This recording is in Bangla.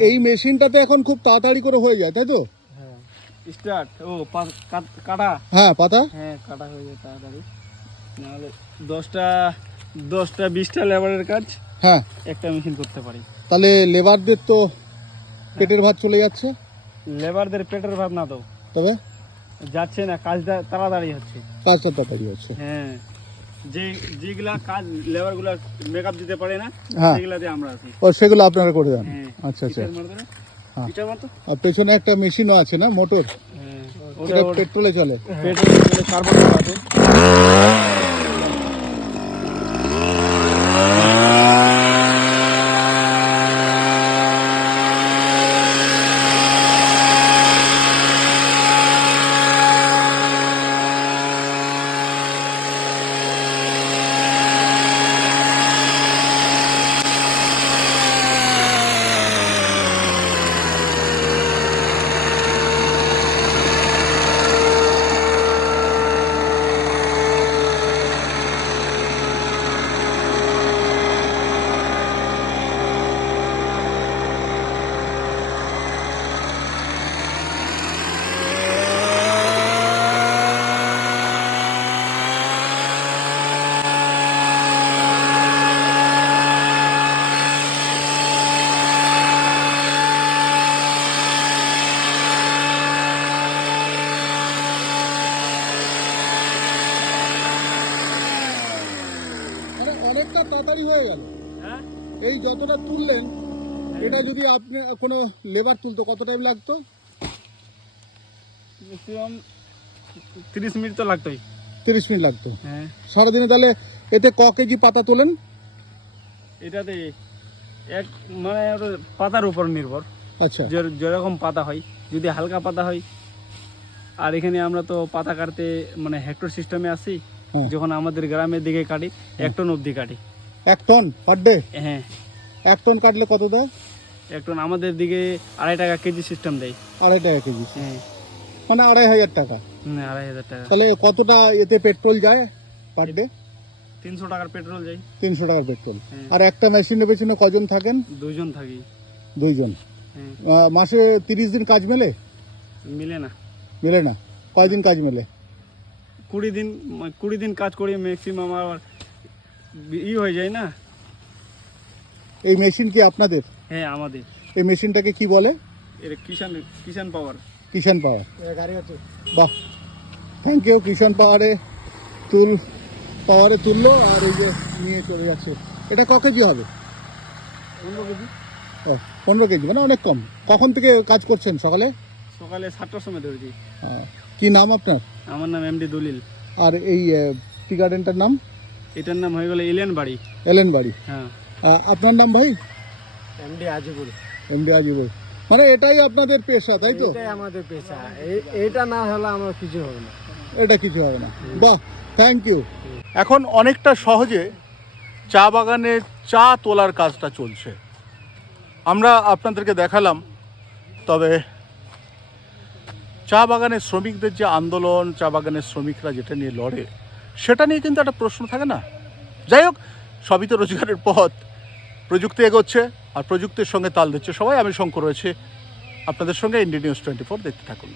এই মেশিনটাতে এখন খুব তাড়াতাড়ি করে হয়ে যায় তাই তো? হ্যাঁ। স্টার্ট। ও কাট- কাটা? হ্যাঁ পাতা? হ্যাঁ কাটা হয়ে যায় তাড়াতাড়ি। নাহলে দশটা দশটা বিশটা লেবারের কাজ হ্যাঁ। একটা মেশিন করতে পারি। তাহলে লেবারদের তো পেটের ভাত চলে যাচ্ছে। লেবারদের পেটের ভাব না তো। তবে? যাচ্ছে না কাজটা তাড়াতাড়ি হচ্ছে। কাজটা তাড়াতাড়ি হচ্ছে। হ্যাঁ। যে যেগুলা কাজ লেবারগুলা মেকআপ দিতে পারে না হ্যাঁ। সেগুলাতে আমরা আছি। ও সেগুলো আপনারা করে দেন। হ্যাঁ। আচ্ছা আচ্ছা? হ্যাঁ। আর পেছনে একটা মেশিনও আছে না মোটর? পেট্রোলে ওটা ওটা ওটা পেট্রোলে চলে। কার্বন আছে মানে তাড়াতাড়ি হয়ে গেল। হ্যাঁ? এই যতটা তুললেন এটা যদি আপনি কোনো লেবার তুলতো কত টাইম লাগতো? ম্যাক্সিমাম তিরিশ মিনিট তো লাগতোই। তিরিশ মিনিট লাগতো। হ্যাঁ। সারাদিনে তাহলে এতে ক কেজি পাতা তোলেন? এটাতে এক মানে পাতার উপর নির্ভর। আচ্ছা। যেরকম পাতা হয় যদি হালকা পাতা হয়। আর এখানে আমরা তো পাতা কাটতে মানে হেক্টর সিস্টেমে আসি হ্যাঁ। যখন আমাদের গ্রামের দিকে কাটি এক টন অবধি কাটি। এক টন পার ডে? হ্যাঁ। এক টন কাটলে কত দেয়? এক টন আমাদের দিকে আড়াই টাকা কেজি সিস্টেম দেয়। আড়াই টাকা কেজি? হ্যাঁ। মানে আড়াই হাজার টাকা। হুম, আড়াই হাজার টাকা। তাহলে কতটা এতে পেট্রোল যায় পার ডে? তিনশো টাকার পেট্রোল যায় তিনশো টাকার পেট্রোল। হ্যাঁ। আর একটা মেশিনের পেছনে কজন থাকেন? দুজন থাকি। দুইজন। হ্যাঁ। মাসে তিরিশ দিন কাজ মেলে? মিলে না। মেলে না। কয়দিন কাজ মেলে? কুড়ি দিন মানে কুড়ি দিন কাজ করি ম্যাক্সিমাম আবার ই হয়ে যায় না? এই মেশিন কি আপনাদের? হ্যাঁ আমাদের। এই মেশিনটাকে কি বলে? এর কিষান কিষান পাওয়ার। কিষান পাওয়ার। গাড়ি আছে বাহ। থ্যাংক ইউ কিষান পাওয়ারে তুল পাওয়ারে তুললো আর এই যে নিয়ে চলে যাচ্ছে। এটা ক কেজি হবে? পনেরো কেজি। ও পনেরো কেজি মানে অনেক কম। কখন থেকে কাজ করছেন সকালে? সকালে সাতটার সময় ধরেছি। আহ, কি নাম আপনার? আমার নাম এমডি দলিল। আর এই টি গার্ডেনটার নাম? এটার নাম হয়ে গেল ইলেন বাড়ি। এলেন বাড়ি হ্যাঁ আপনার নাম ভাই? MD Azipur MD Azibul. মানে এটাই আপনাদের পেশা তাই তো? এটাই আমাদের পেশা। এটা না হলে আমার কিছু হবে না। এটা কিছু হবে না। বাহ থ্যাংক ইউ এখন অনেকটা সহজে চা বাগানে চা তোলার কাজটা চলছে। আমরা আপনাদেরকে দেখালাম তবে চা বাগানের শ্রমিকদের যে আন্দোলন, চা বাগানের শ্রমিকরা যেটা নিয়ে লড়ে, সেটা নিয়ে কিন্তু একটা প্রশ্ন থাকে না। যাই হোক, সবই তো রোজগারের পথ। প্রযুক্তি এগোচ্ছে, আর প্রযুক্তির সঙ্গে তাল দিচ্ছে সবাই। আমি শঙ্কর রয়েছে। আপনাদের সঙ্গে ইন্ডিয়া নিউজ টোয়েন্টি ফোর দেখতে থাকুন।